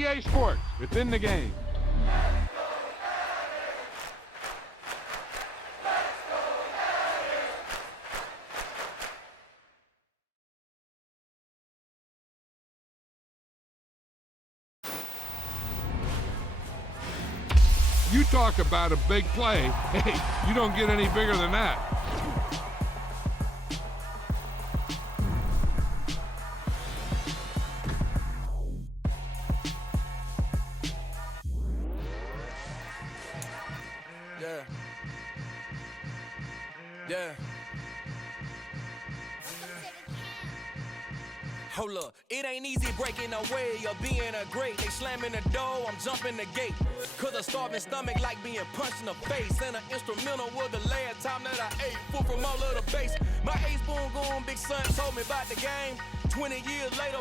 EA Sports. It's in the game. You talk about a big play. Hey, you don't get any bigger than that. Yeah. Hold up, it ain't easy breaking away or being a great. They slamming the door, I'm jumping the gate. Cause a starving stomach like being punched in the face. And an instrumental was the last time that I ate. Food from all of the base. My ace boom goon, big son told me about the game. 20 years later,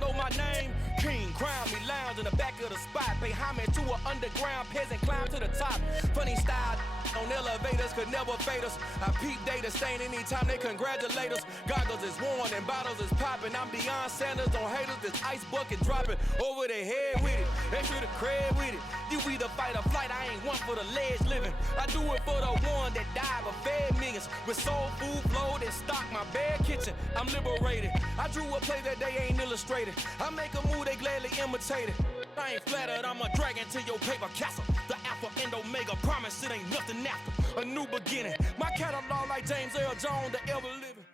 know my name. King, crown me, lounge in the back of the spot. Pay homage to an underground peasant, climb to the top. Funny style on elevators could never fade us. I peep data stain anytime they congratulate us. Goggles is worn and bottles is popping. I'm Deion Sanders on haters, this ice bucket dropping over their head with it. They should have cred with it. You either fight or flight, I ain't one for the ledge living. I do it for the one that died but fed millions. With soul food flowed and stocked my bare kitchen. I'm liberated. I drew a play that they ain't illustrated. I make a move, they gladly imitate it. I ain't flattered, I'm a dragon to your paper castle. The Alpha and Omega, promise it ain't nothing after. A new beginning. My catalog like James Earl Jones, the ever living.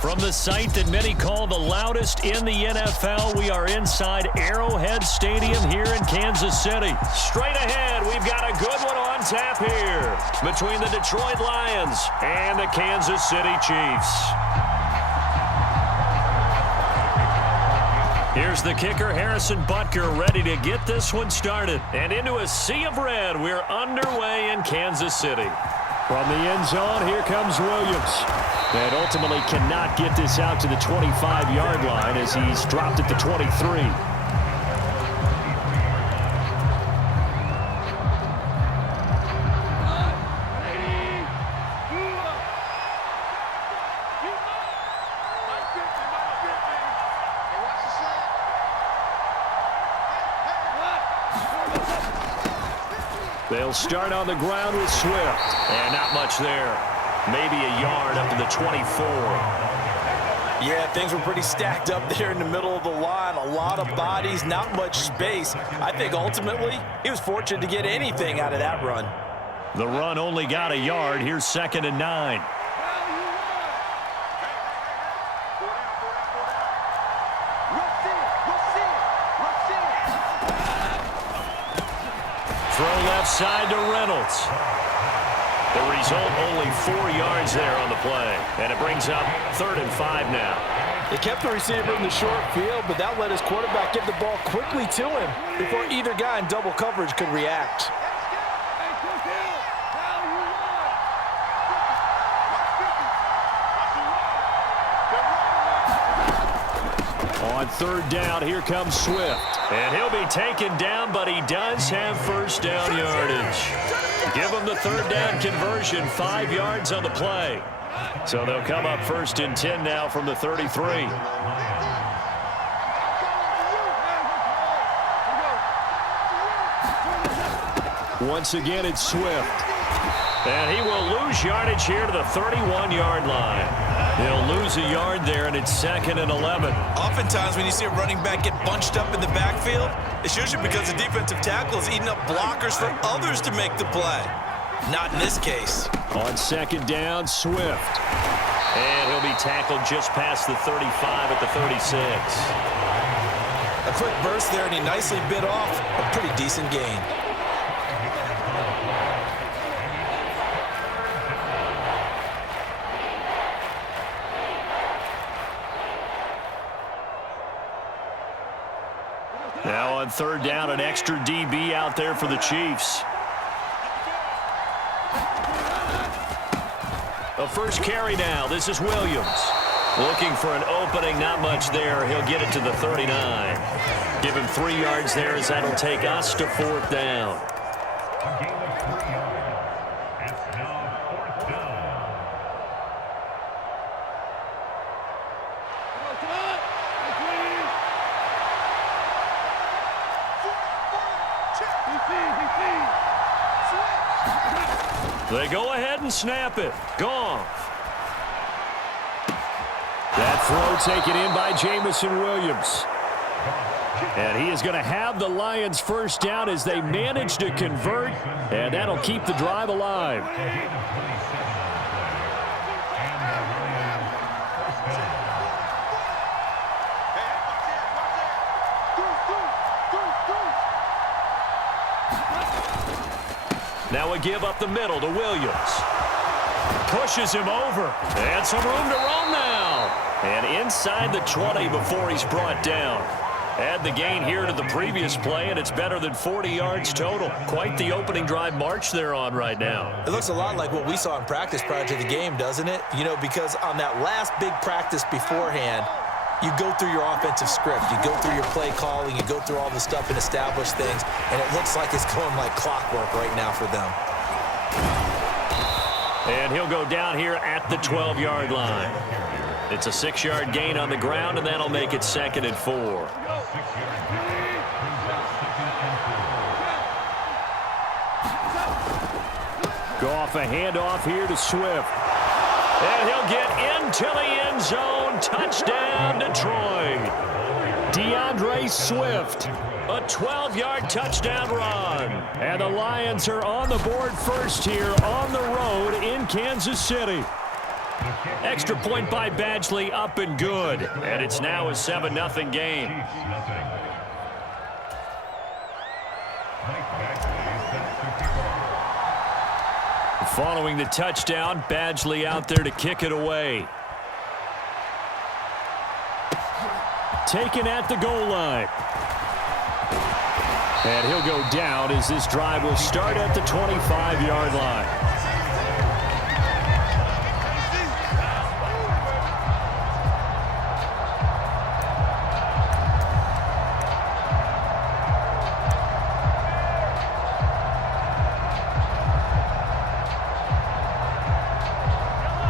From the site that many call the loudest in the NFL, we are inside Arrowhead Stadium here in Kansas City. Straight ahead, we've got a good one on tap here between the Detroit Lions and the Kansas City Chiefs. Here's the kicker, Harrison Butker, ready to get this one started. And into a sea of red, we're underway in Kansas City. From the end zone, here comes Williams. And ultimately cannot get this out to the 25-yard line as he's dropped at the 23. They'll start on the ground with Swift. And not much there. Maybe a yard up to the 24. Yeah, things were pretty stacked up there in the middle of the line. A lot of bodies, not much space. I think ultimately he was fortunate to get anything out of that run. The run only got a yard. Here's 2nd and 9. Throw left side to Reynolds. The result, only 4 yards there on the play. And it brings up 3rd and 5 now. They kept the receiver in the short field, but that let his quarterback get the ball quickly to him before either guy in double coverage could react. On 3rd down, here comes Swift. And he'll be taken down, but he does have 1st down yardage. Give him the 3rd down conversion, 5 yards on the play. So they'll come up 1st and 10 now from the 33. Once again, it's Swift. And he will lose yardage here to the 31-yard line. He'll lose a yard there, and it's 2nd and 11. Oftentimes when you see a running back get bunched up in the backfield, it's usually because the defensive tackle is eating up blockers for others to make the play. Not in this case. On 2nd down, Swift. And he'll be tackled just past the 35 at the 36. A quick burst there, and he nicely bit off a pretty decent gain. Now on 3rd down, an extra DB out there for the Chiefs. A first carry now. This is Williams. Looking for an opening, not much there. He'll get it to the 39. Give him 3 yards there as that'll take us to 4th down. They go ahead and snap it. Goff. That throw taken in by Jamison Williams. And he is going to have the Lions first down as they manage to convert, and that'll keep the drive alive. Now a give up the middle to Williams. Pushes him over. And some room to roam now. And inside the 20 before he's brought down. Add the gain here to the previous play, and it's better than 40 yards total. Quite the opening drive march they're on right now. It looks a lot like what we saw in practice prior to the game, doesn't it? You know, because on that last big practice beforehand, you go through your offensive script. You go through your play calling. You go through all the stuff and establish things, and it looks like it's going like clockwork right now for them. And he'll go down here at the 12-yard line. It's a 6-yard gain on the ground, and that'll make it 2nd and 4. Goff a handoff here to Swift. And he'll get into the end zone. Touchdown, Detroit. DeAndre Swift. A 12-yard touchdown run. And the Lions are on the board first here on the road in Kansas City. Extra point by Badgley, up and good. And it's now a 7-0 game. Following the touchdown, Badgley out there to kick it away. Taken at the goal line. And he'll go down as this drive will start at the 25-yard line.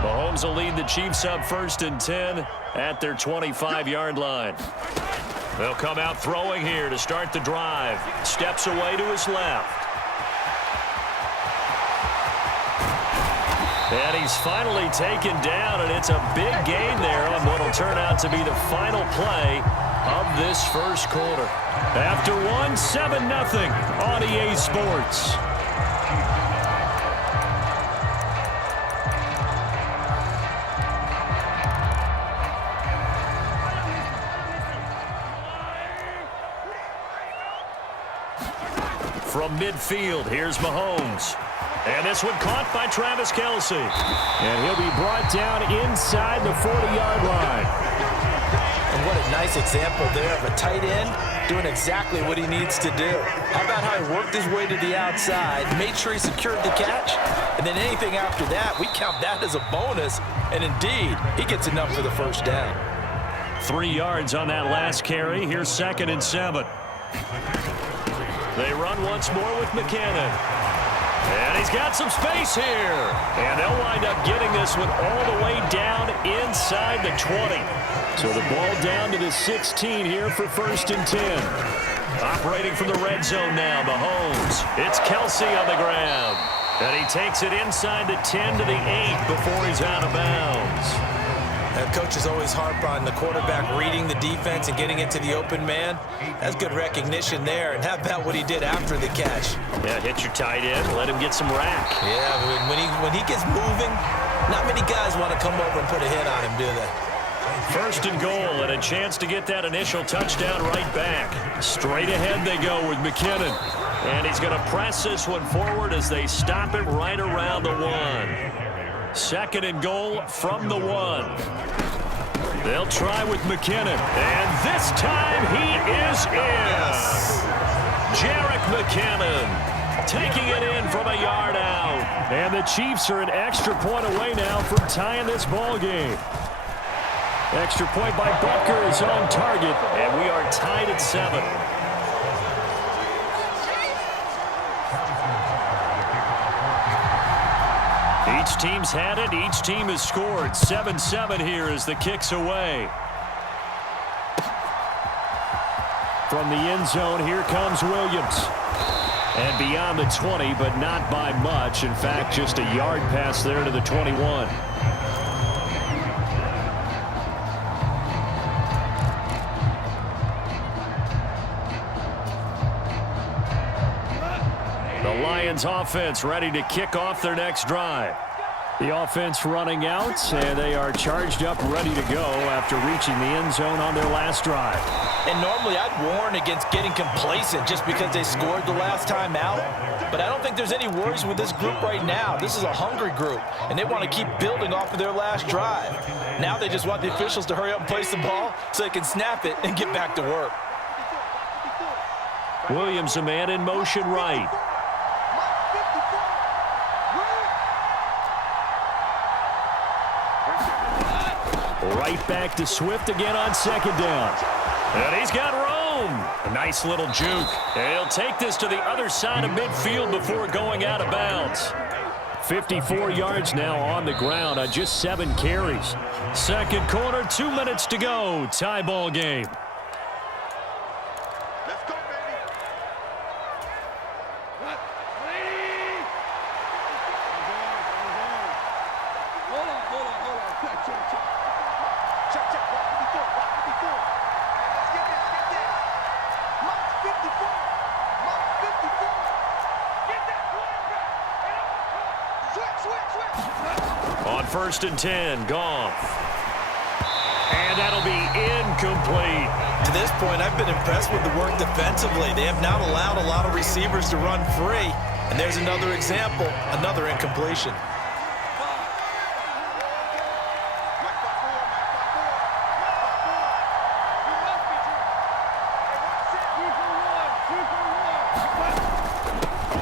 Mahomes will lead the Chiefs up 1st and 10 at their 25-yard line. They'll come out throwing here to start the drive. Steps away to his left. And he's finally taken down, and it's a big gain there on what will turn out to be the final play of this first quarter. After 7-0 on EA Sports. From midfield, here's Mahomes. And this one caught by Travis Kelce. And he'll be brought down inside the 40-yard line. And what a nice example there of a tight end doing exactly what he needs to do. How about how he worked his way to the outside, made sure he secured the catch, and then anything after that, we count that as a bonus. And indeed, he gets enough for the first down. 3 yards on that last carry. Here's 2nd and 7. They run once more with McKinnon. And he's got some space here. And they'll wind up getting this one all the way down inside the 20. So the ball down to the 16 here for 1st and 10. Operating from the red zone now, Mahomes. It's Kelce on the ground. And he takes it inside the 10 to the 8 before he's out of bounds. Coaches always harp on the quarterback reading the defense and getting it to the open man. That's good recognition there. And how about what he did after the catch? Yeah, hit your tight end, let him get some rack. Yeah, when he gets moving, not many guys want to come over and put a hit on him, do they? 1st and goal, and a chance to get that initial touchdown right back. Straight ahead they go with McKinnon. And he's going to press this one forward as they stop him right around the 1. 2nd and goal from the 1. They'll try with McKinnon. And this time he is in. Jerick McKinnon taking it in from a yard out. And the Chiefs are an extra point away now from tying this ball game. Extra point by Butker is on target. And we are tied at 7. Each team's had it. Each team has scored. 7-7 here as the kick's away. From the end zone, here comes Williams. And beyond the 20, but not by much. In fact, just a yard pass there to the 21. The Lions offense ready to kick off their next drive. The offense running out, and they are charged up, ready to go after reaching the end zone on their last drive. And normally I'd warn against getting complacent just because they scored the last time out. But I don't think there's any worries with this group right now. This is a hungry group, and they want to keep building off of their last drive. Now they just want the officials to hurry up and place the ball so they can snap it and get back to work. Williams, a man in motion right. Right back to Swift again on second down. And he's got room. A nice little juke. And he'll take this to the other side of midfield before going out of bounds. 54 yards now on the ground on just 7 carries. Second quarter, 2 minutes to go. Tie ball game. Let's go, baby. Hold on. Check. Walk me through. Let's get this. Mark 54. Get that quarterback. Switch. On 1st and 10, Goff. And that'll be incomplete. To this point, I've been impressed with the work defensively. They have not allowed a lot of receivers to run free. And there's another example, another incompletion.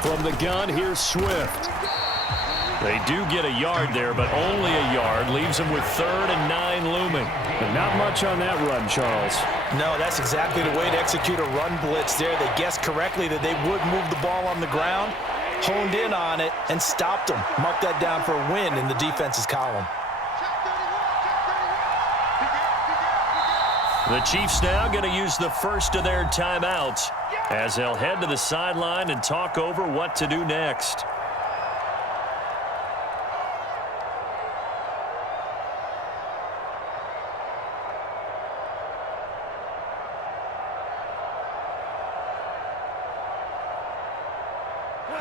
From the gun, here's Swift. They do get a yard there, but only a yard. Leaves them with 3rd and 9 looming. But not much on that run, Charles. No, that's exactly the way to execute a run blitz there. They guessed correctly that they would move the ball on the ground, honed in on it, and stopped them. Mark that down for a win in the defense's column. The Chiefs now going to use the first of their timeouts as they'll head to the sideline and talk over what to do next.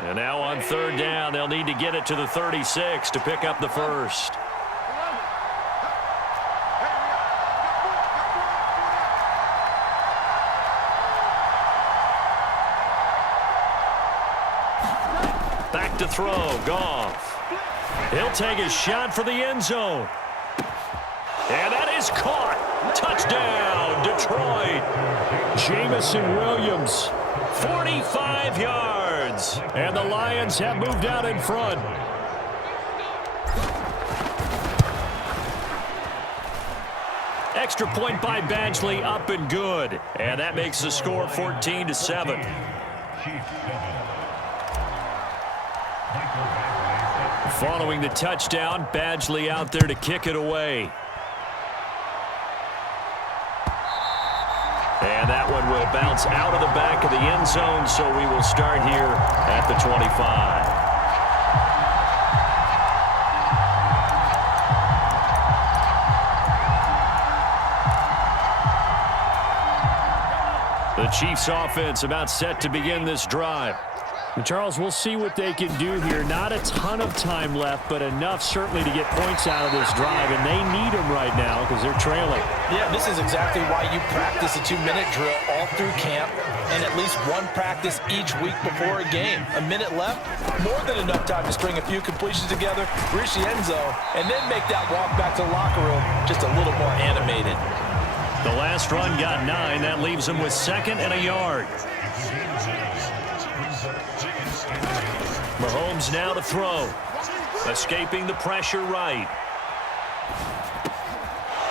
And now on 3rd down, they'll need to get it to the 36 to pick up the first. Back to throw, Goff. He'll take a shot for the end zone. And that is caught. Touchdown, Detroit. Jamison Williams, 45 yards. And the Lions have moved out in front. Extra point by Badgley, up and good. And that makes the score 14-7. Following the touchdown, Badgley out there to kick it away. And that one will bounce out of the back of the end zone, so we will start here at the 25. The Chiefs offense about set to begin this drive. And Charles, we'll see what they can do here. Not a ton of time left, but enough certainly to get points out of this drive, and they need them right now because they're trailing. Yeah, this is exactly why you practice a 2-minute drill all through camp and at least one practice each week before a game. A minute left, more than enough time to string a few completions together, reach the end zone, and then make that walk back to the locker room just a little more animated. The last run got 9. That leaves them with 2nd and a yard. Mahomes now to throw. Escaping the pressure right.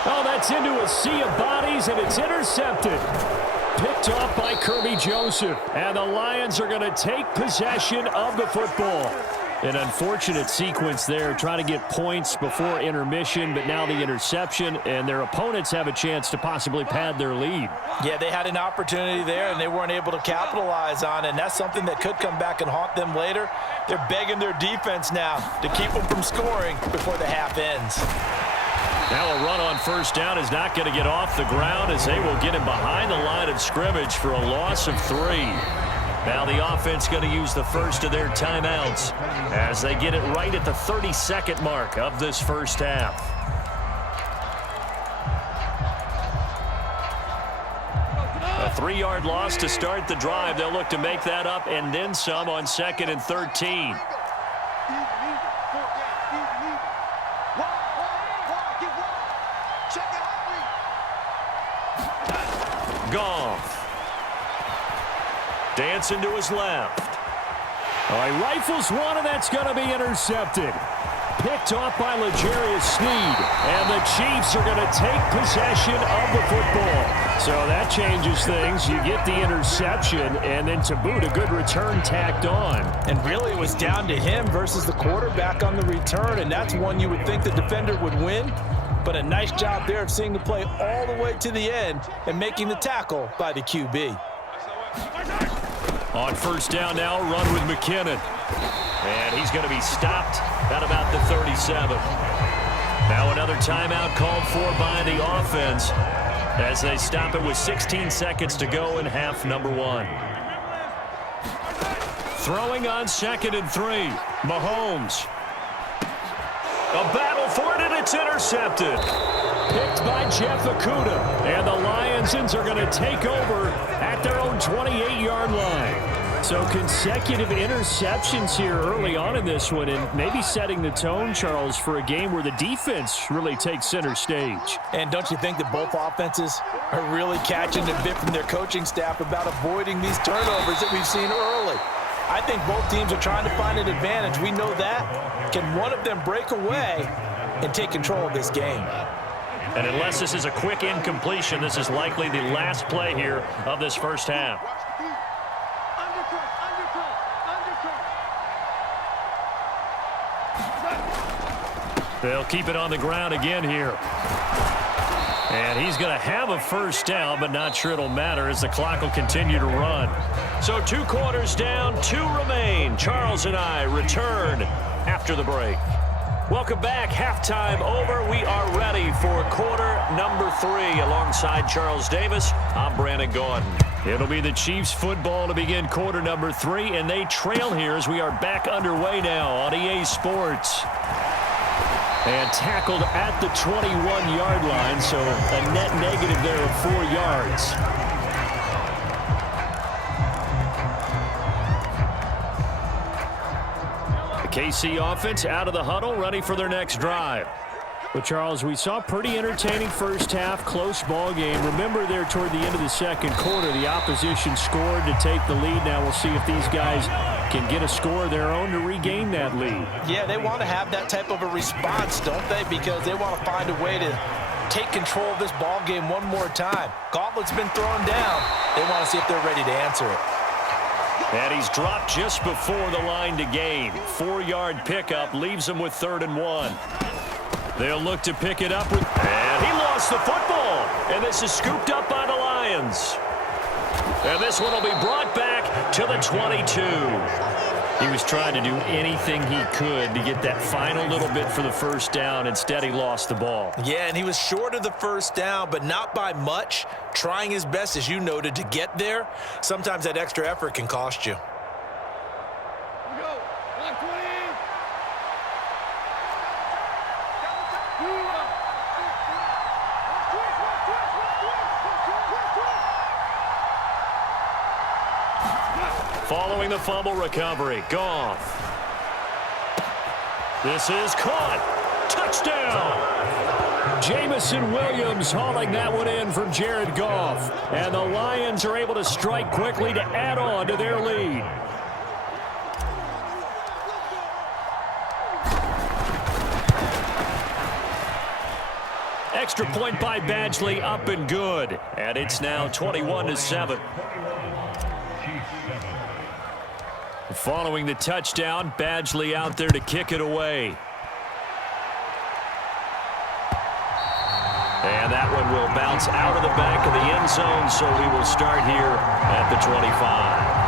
Oh, that's into a sea of bodies, and it's intercepted. Picked off by Kirby Joseph. And the Lions are going to take possession of the football. An unfortunate sequence there, trying to get points before intermission, but now the interception, and their opponents have a chance to possibly pad their lead. Yeah, they had an opportunity there, and they weren't able to capitalize on it, and that's something that could come back and haunt them later. They're begging their defense now to keep them from scoring before the half ends. Now a run on first down is not going to get off the ground as they will get him behind the line of scrimmage for a loss of 3. Now the offense going to use the first of their timeouts as they get it right at the 30-second mark of this first half. A 3-yard loss to start the drive. They'll look to make that up and then some on 2nd and 13. Goff. Dancing to his left. Oh, he rifles one, and that's going to be intercepted. Picked off by L'Jarius Sneed. And the Chiefs are going to take possession of the football. So that changes things. You get the interception, and then to boot, a good return tacked on. And really it was down to him versus the quarterback on the return, and that's one you would think the defender would win. But a nice job there of seeing the play all the way to the end and making the tackle by the QB. On first down now, run with McKinnon. And he's going to be stopped at about the 37. Now another timeout called for by the offense as they stop it with 16 seconds to go in half number 1. Throwing on 2nd and 3. Mahomes. A battle for it, and it's intercepted. Picked by Jeff Okudah. And the Lions are going to take over at their own 28-yard line. So consecutive interceptions here early on in this one, and maybe setting the tone, Charles, for a game where the defense really takes center stage. And don't you think that both offenses are really catching a bit from their coaching staff about avoiding these turnovers that we've seen early? I think both teams are trying to find an advantage. We know that. Can one of them break away and take control of this game? And unless this is a quick incompletion, this is likely the last play here of this first half. They'll keep it on the ground again here. And he's going to have a first down, but not sure it'll matter as the clock will continue to run. So 2 quarters down, 2 remain. Charles and I return after the break. Welcome back. Halftime over. We are ready for quarter number 3. Alongside Charles Davis, I'm Brandon Gordon. It'll be the Chiefs football to begin quarter number 3, and they trail here as we are back underway now on EA Sports. And tackled at the 21-yard line, so a net negative there of 4 yards. The KC offense out of the huddle, ready for their next drive. But, Charles, we saw pretty entertaining first half, close ball game. Remember there toward the end of the second quarter, the opposition scored to take the lead. Now we'll see if these guys can get a score of their own to regain that lead. Yeah, they want to have that type of a response, don't they? Because they want to find a way to take control of this ball game one more time. Gauntlet's been thrown down. They want to see if they're ready to answer it. And he's dropped just before the line to gain. 4-yard pickup leaves them with 3rd and 1. They'll look to pick it up with, and he lost the football. And this is scooped up by the Lions. And this one will be brought back to the 22. He was trying to do anything he could to get that final little bit for the first down. Instead, he lost the ball. Yeah, and he was short of the first down, but not by much. Trying his best, as you noted, to get there. Sometimes that extra effort can cost you. Following the fumble recovery, Goff. This is caught. Touchdown! Jamison Williams hauling that one in from Jared Goff. And the Lions are able to strike quickly to add on to their lead. Extra point by Badgley, up and good. And it's now 21-7. Following the touchdown, Badgley out there to kick it away. And that one will bounce out of the back of the end zone, so we will start here at the 25.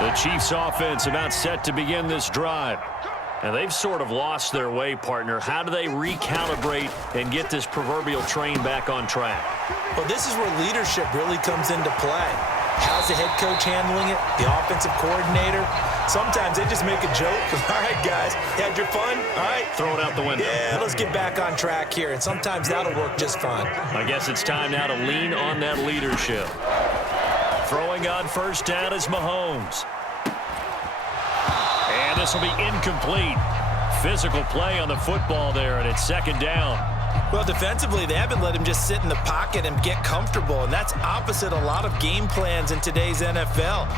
The Chiefs offense about set to begin this drive. And they've sort of lost their way, partner. How do they recalibrate and get this proverbial train back on track? Well, this is where leadership really comes into play. How's the head coach handling it? The offensive coordinator? Sometimes they just make a joke. All right, guys, had your fun? All right. Throw it out the window. Yeah, let's get back on track here. And sometimes that'll work just fine. I guess it's time now to lean on that leadership. Throwing on first down is Mahomes. And this will be incomplete. Physical play on the football there, and it's second down. Well, defensively, they haven't let him just sit in the pocket and get comfortable, and that's opposite a lot of game plans in today's NFL.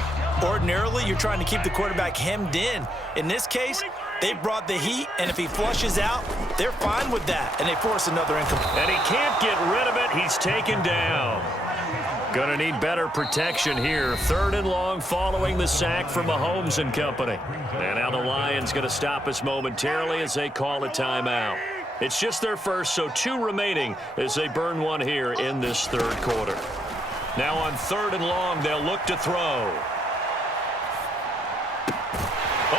Ordinarily, you're trying to keep the quarterback hemmed in. In this case, they brought the heat, and if he flushes out, they're fine with that, and they force another incomplete. And he can't get rid of it. He's taken down. Going to need better protection here. Third and long following the sack from Mahomes and company. And now the Lions going to stop us momentarily as they call a timeout. It's just their first, so 2 remaining as they burn one here in this third quarter. Now on third and long, they'll look to throw.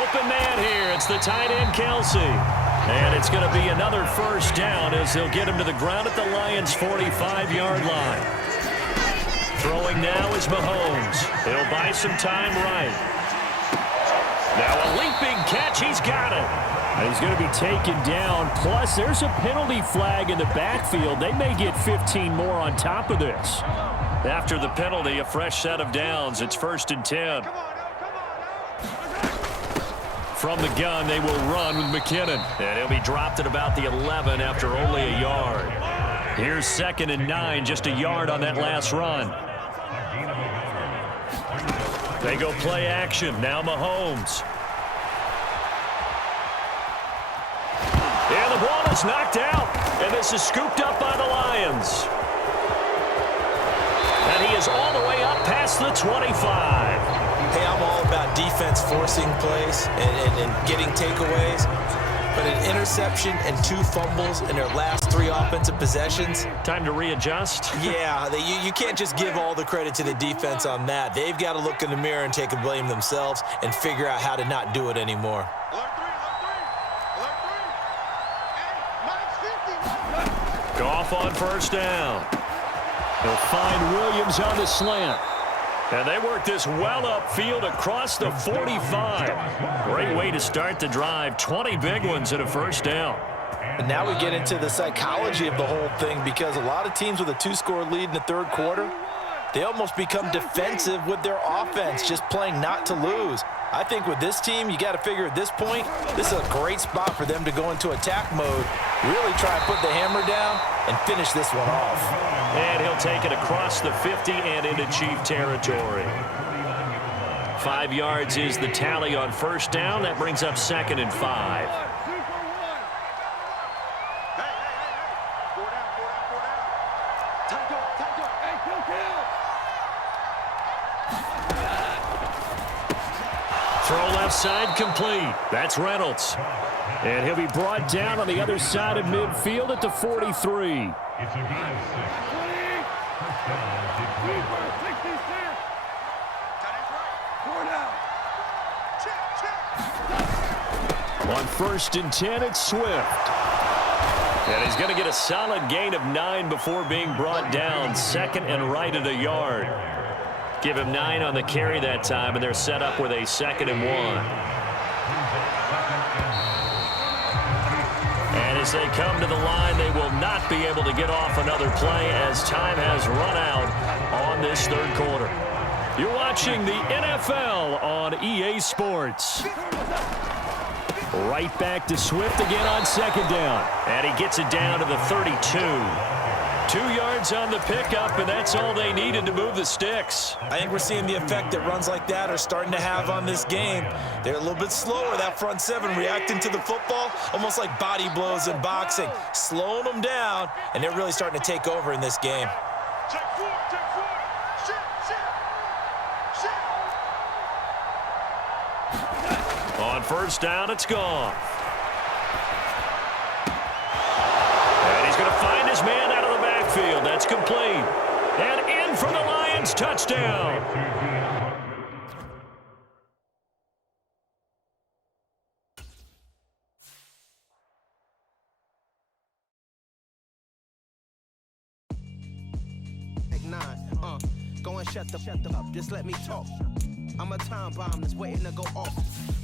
Open man here. It's the tight end, Kelsey. And it's going to be another first down as they'll get him to the ground at the Lions' 45-yard line. Throwing now is Mahomes. He'll buy some time right. Now a leaping catch. He's got it. And he's going to be taken down. Plus, there's a penalty flag in the backfield. They may get 15 more on top of this. After the penalty, a fresh set of downs. It's 1st and 10. From the gun, they will run with McKinnon. And he'll be dropped at about the 11 after only a yard. Here's 2nd and 9, just a yard on that last run. They go play action. Now Mahomes. And the ball is knocked out. And this is scooped up by the Lions. And he is all the way up past the 25. Hey, I'm all about defense forcing plays and getting takeaways. But an interception and 2 fumbles in their last 3 offensive possessions. Time to readjust. Yeah, you can't just give all the credit to the defense on that. They've got to look in the mirror and take a blame themselves and figure out how to not do it anymore. Goff on first down. He'll find Williams on the slant. And they work this well upfield across the 45. Great way to start the drive. 20 big ones and a first down. And now we get into the psychology of the whole thing, because a lot of teams with a 2-score lead in the third quarter, they almost become defensive with their offense, just playing not to lose. I think with this team, you got to figure at this point, this is a great spot for them to go into attack mode, really try and put the hammer down and finish this one off. And he'll take it across the 50 and into Chief territory. 5 yards is the tally on first down. That brings up 2nd and 5. Throw left side complete. That's Reynolds. And he'll be brought down on the other side of midfield at the 43. On 1st and 10, it's Swift. And he's going to get a solid gain of 9 before being brought down. 2nd and right at a yard. Give him 9 on the carry that time, and they're set up with a 2nd and 1. And as they come to the line, they will not be able to get off another play as time has run out on this third quarter. You're watching the NFL on EA Sports. Right back to Swift again on 2nd down. And he gets it down to the 32. 2 yards on the pickup, and that's all they needed to move the sticks. I think we're seeing the effect that runs like that are starting to have on this game. They're a little bit slower, that front seven, reacting to the football, almost like body blows in boxing, slowing them down, and they're really starting to take over in this game. Check forward. On first down, it's gone. And he's going to find his man out of the backfield. That's complete. And in for the Lions, touchdown. Go and shut the up, just let me talk. I'm a time bomb that's waiting to go off.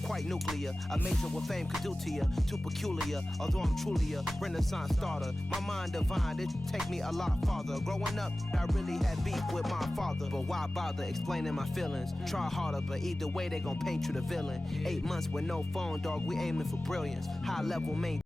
Quite nuclear, amazing what fame could do to you. Too peculiar, although I'm truly a renaissance starter. My mind divine, it take me a lot farther. Growing up, I really had beef with my father. But why bother explaining my feelings? Try harder, but either way they gon' paint you the villain. 8 months with no phone, dog, we aiming for brilliance. High level main.